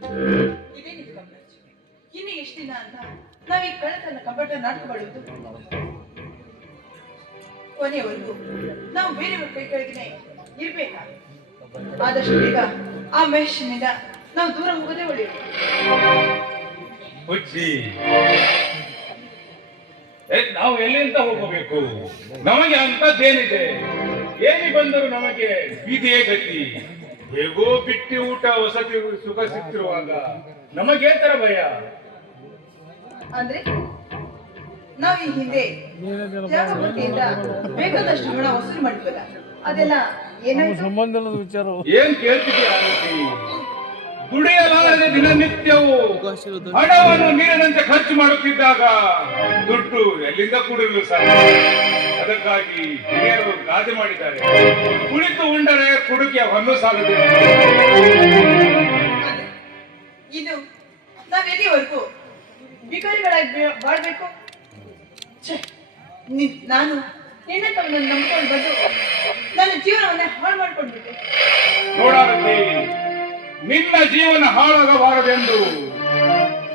ಕಮಲಾಜ್ ಇನ್ನು ಎಷ್ಟು ದಿನ ಅಂತ? ನಾವ್ ಈ ಕಳ್ಳತನ ಕಪಟ ನಾಟಕ ಮಾಡುವುದು ಕೊನೆಯವರೆಗೂ ನಾವು ಬೇರೆಯವ್ರ ಕೈ ಕೆಳಗಿನೇ ಇರ್ಬೇಕಾ ಆದಷ್ಟು ಬೇಗ ಆ ಮಹೇಶನಿಂದ ನಾವು ದೂರ ಹೋಗೋದೇ ಒಳ್ಳೆಯದು ಹುಚ್ಚಿ. ನಾವು ಎಲ್ಲಿಂದ ಹೋಗಬೇಕು? ನಮಗೆ ಅಂತದ್ದೇನಿದೆ? ಏನಿ ಬಂದರು ನಮಗೆ ಬೀದಿಯೇ ಗತಿ. ಹೇಗೋ ಬಿಟ್ಟಿ ಊಟ ವಸತಿ ಸುಖ ಸಿಕ್ತಿರುವಾಗ ನಮಗೆ ತರ ಭಯ. ಅಂದ್ರೆ ನಾವು ಈ ಹಿಂದೆ ಬೇಕಾದಷ್ಟು ಹಣ ವಸೂಲಿ ಮಾಡಿದ್ವಲ್ಲ ಅದೆಲ್ಲ ಏನಾಯ್ತು? ಸಂಬಂಧ ವಿಚಾರ. ಏನ್ ಕೇಳ್ತಿದ್ಯಾ? ದುಡಿಯಲಾರದೆ ದಿನನಿತ್ಯವೂ ಹಣವನ್ನು ನೀರಿನಂತೆ ಖರ್ಚು ಮಾಡುತ್ತಿದ್ದಾಗ ದುಡ್ಡು ಎಲ್ಲಿಂದ ಕೂಡಿರಲು ಸಾಧ್ಯ? ಅದಕ್ಕಾಗಿ ಹಿರಿಯರು ಗಾದೆ ಮಾಡಿದ್ದಾರೆ. ಕುಳಿತು ಉಂಡರೆ ಕುಡುಕಿಯ ಹೊನ್ನು ಸಾಲದೆ. ಅದೇ. ಇದು ನಾವೆಲ್ಲಿವರೆಗೂ ಬಿಕಾರಿಗಳಾಗಿ ಬಾಳ್ಬೇಕು? ಛೆ, ನಿ- ನಾನು ನಿನ್ನಂತವನ್ನ ನಂಬ್ಕೊಂಡು ಬಂದು ನನ್ನ ಜೀವನವನ್ನ ಹಾಳು ಮಾಡ್ಕೊಂಡ್ಬಿಟ್ಟೆ. ನೋಡಾರತಿ ನಿನ್ನ ಜೀವನ ಹಾಳಾಗಬಾರದೆಂದು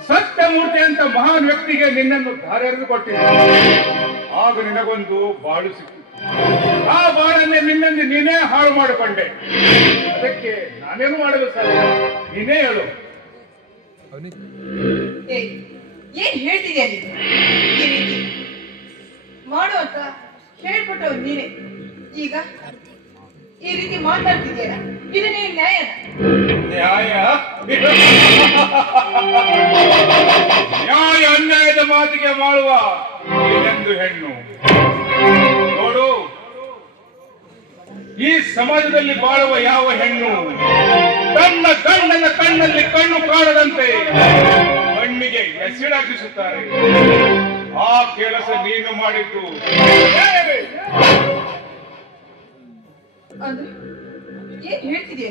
ಸತ್ಯಮೂರ್ತಿ ಅಂತ ಮಹಾನ್ ವ್ಯಕ್ತಿಗೆ ನಿನ್ನನ್ನು ಧಾರೆರೆದು ಕೊಟ್ಟಿದ್ದ ಆಗ ನಿನಗೊಂದು ಬಾಳು ಸಿಕ್ಕಿತು. ಆ ಬಾಳನ್ನೇ ನಿನ್ನಲ್ಲಿ ನೀನೇ ಹಾಳು ಮಾಡಿಕೊಂಡೆ. ಅದಕ್ಕೆ ನಾನೇನು ಮಾಡಲು ಸರ್ ನೀನೇ ಹೇಳು. ಏ ಏನ್ ಹೇಳ್ತಿದ್ಯಾ ನೀನು? ಈ ರೀತಿ. ಮಾಡು ಅಂತ ಹೇಳ್ಬಿಟ್ಟು ನೀನೆ. ಈಗ ಈ ರೀತಿ ಮಾತಾಡ್ತಿದ್ಯಲ್ಲ ಇದನ್ನೇ ನ್ಯಾಯ? ನ್ಯಾಯ ಅನ್ಯಾಯದ ಮಾತಿಗೆ ಮಾಡುವ ಏನೆಂದು ಹೆಣ್ಣು? ನೋಡು ಈ ಸಮಾಜದಲ್ಲಿ ಬಾಳುವ ಯಾವ ಹೆಣ್ಣು? ತನ್ನ ಕಣ್ಣನ ಕಣ್ಣಲ್ಲಿ ಕಣ್ಣು ಕಾಣದಂತೆ ಕಣ್ಣಿಗೆ ಎಸಿಡಾಗಿಸುತ್ತಾರೆ ಆ ಕೆಲಸ ನೀನು ಮಾಡಿದ್ದು. ಏನ್ ಹೇಳ್ತಿದ್ಯಾ?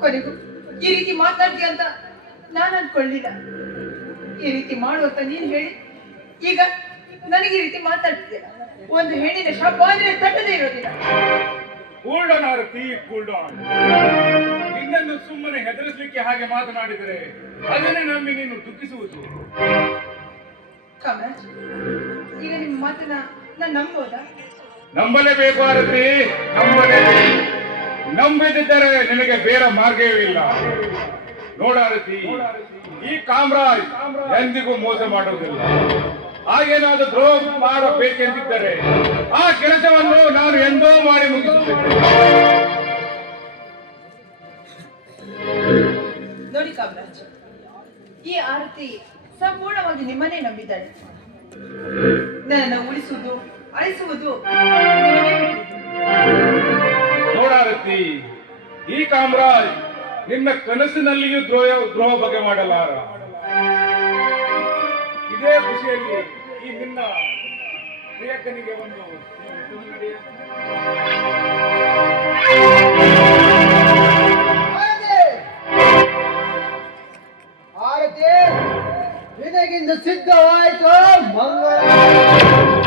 ಕೊನೆಗೂ ಈ ರೀತಿ ಮಾತಾಡ್ತೀಯ ಅಂತ ನಾನು ಅನ್ಕೊಳ್ಳಿಲ್ಲ ಈ ರೀತಿ ಮಾಡು ಅಂತ ನೀನ್ ಹೇಳಿ. ಈಗ ನನಗೆ ಈ ರೀತಿ ಮಾತಾಡ್ತಿದ್ಯಾ? ಒಂದು ಹೆಣ್ಣಿನ ಶಬ್ದ ಅಂದ್ರೆ ತಟ್ಟದೇ ಇರೋದಿಲ್ಲ. ಕೂಲ್ಡನ್ ಆರತಿ ಕೂಲ್ಡನ್ ನಿನ್ನನ್ನು ಸುಮ್ಮನೆ ಹೆದರಿಸಲಿಕ್ಕೆ ಹಾಗೆ ಮಾತನಾಡಿದರೆ ಅದನ್ನೇ ನಂಬಿ ನೀನು ದುಃಖಿಸುವುದು. ಕಾಮರಾಜ್ ಈಗ ನಿಮ್ಮ ಮಾತನ್ನ ನಾನು ನಂಬೋದಾ? ನಂಬಲೇಬೇಕು ಆರತಿ ನಂಬಲೇ. ನಂಬಿದ್ದರೆ ನಿನಗೆ ಬೇರೆ ಮಾರ್ಗವೇ ಇಲ್ಲ. ನೋಡಾರತಿ ಈ ಕಾಮರಾಜ್ ಎಂದಿಗೂ ಮೋಸ ಮಾಡುವುದಿಲ್ಲ. ಹಾಗೇನಾದ್ರೂ ದ್ರೋಹ ಮಾಡಬೇಕೆಂದಿದ್ದರೆ ಆ ಕೆಲಸವನ್ನು ನಾನು ಎಂದೋ ಮಾಡಿ ಮುಗಿಸುತ್ತೇನೆ. ನೋಡಿ ಕಾಮರಾಜ್, ಈ ಆರತಿ ಸಂಪೂರ್ಣವಾಗಿ ನಿಮ್ಮನ್ನೇ ನಂಬಿದ್ದಾಳೆ. ನನ್ನ ಉಳಿಸುವುದು ಅಳಿಸುವುದು. ನೋಡಾರತಿ ಈ ಕಾಮರಾಜ್ ನಿನ್ನ ಕನಸಿನಲ್ಲಿಯೂ ದ್ರೋಹ ದ್ರೋಹ ಬಗ್ಗೆ ಮಾಡಲಾರ. ಇದೇ ಖುಷಿಯಲ್ಲಿ ಈ ನಿನ್ನ ಪ್ರಿಯಕನಿಗೆ ಒಂದು ಆರತಿ ನಿನಗಿಂದ ಸಿದ್ಧವಾಯಿತು ಮಂಗಳ.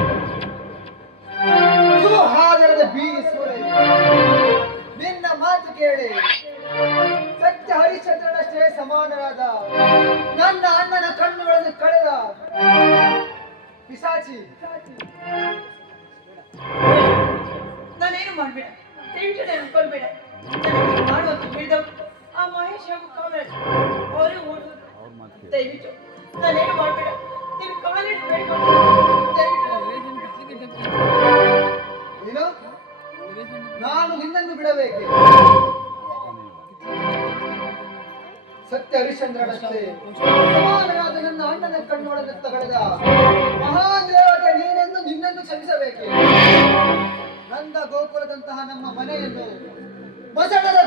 ಹಾದರದ ಬೀಗಿ ಸೂರೆ. ನಿನ್ನ ಮಾತು ಕೇಳಿ. ಸತ್ಯ ಹರಿಶ್ಚಂದ್ರನಷ್ಟೇ ಸಮಾನರಾದ. ನನ್ನ ಅಣ್ಣನ ಕಣ್ಣುಗಳನ್ನು ಕಳೆದ. ಪಿಸಾಚಿ ನಾನೇನು ಮಾಡ್ಬೇಡ? ದಯವಿಟ್ಟು ಅನ್ಕೊಳ್ಬೇಡ ಮಾಡುವಂತ ಹೇಳಿದವು ಆ ಮಹೇಶ್ ಹಾಗೂ ಕಾಮರಾಜ್ ಅವರೇ ಓಡುವುದು ದಯವಿಟ್ಟು ನಾನೇನು ಮಾಡ್ಬೇಡ? ನಾನು ನಿನ್ನನ್ನು ಬಿಡಬೇಕು? ಸತ್ಯ ಹರಿಶ್ಚಂದ್ರನಷ್ಟೇ. ಸಮಾನರಾದ ನನ್ನ ಅಣ್ಣನ ಕಣ್ಣೊಳಗೆ ತಗಳೆದ ಮಹಾದೇವತೆ, ನೀನೆಂದು ನಿನ್ನನ್ನು ಕ್ಷಮಿಸಬೇಕೆ? ನಂದ ಗೋಕುಲದಂತಹ ನಮ್ಮ ಮನೆಯನ್ನು ಬಸಡದ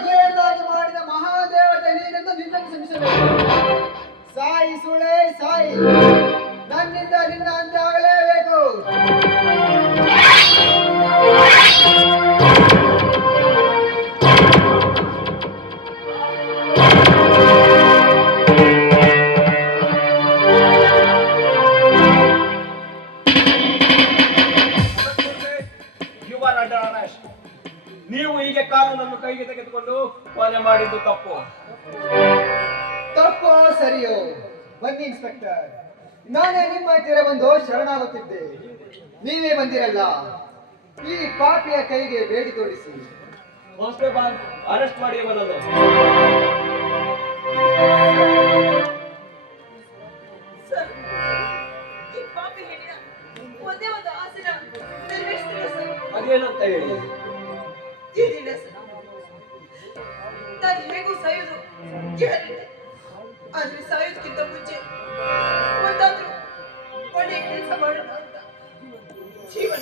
ಕೊಲೆ ಮಾಡಿದ್ದು ತಪ್ಪು. ತಪ್ಪೋ ಸರಿಯೋ? ಬನ್ನಿ ಇನ್ಸ್ಪೆಕ್ಟರ್. ನಾನೇ ನಿಮ್ಮ ಹತ್ತಿರ ಬಂದು ಶರಣಾಗುತ್ತಿದ್ದೆ. ನೀವೇ ಬಂದಿರಲ್ಲ. ಈ ಪಾಪಿಯ ಕೈಗೆ ಬೇಡಿ ತೋರಿಸಿ. ಕಾನ್ಸ್ಟೇಬಲ್ ಅರೆಸ್ಟ್ ಮಾಡಿ ಬರಲು ಸರ್ ಈ ಪಾಪಿ ಹೇಳಿದ ಒಂದೇ ಒಂದು ಆಸನ ನೆರವೇರಿಸ್ತಿಲ್ಲ ಸರ್? ಅದೇನಂತ ಹೇಳಿ. ಏನಿಲ್ಲ ಸರ್. ಹೇಗೂ ಸಾಯೋದು ಆದ್ರೆ ಸಾಯೋದಕ್ಕಿಂತ ಮುಂಚೆ ಒಂದಾದ್ರೂ ಒಳ್ಳೆಯ ಕೆಲಸ ಮಾಡೋಣ ಅಂತ. ಜೀವನ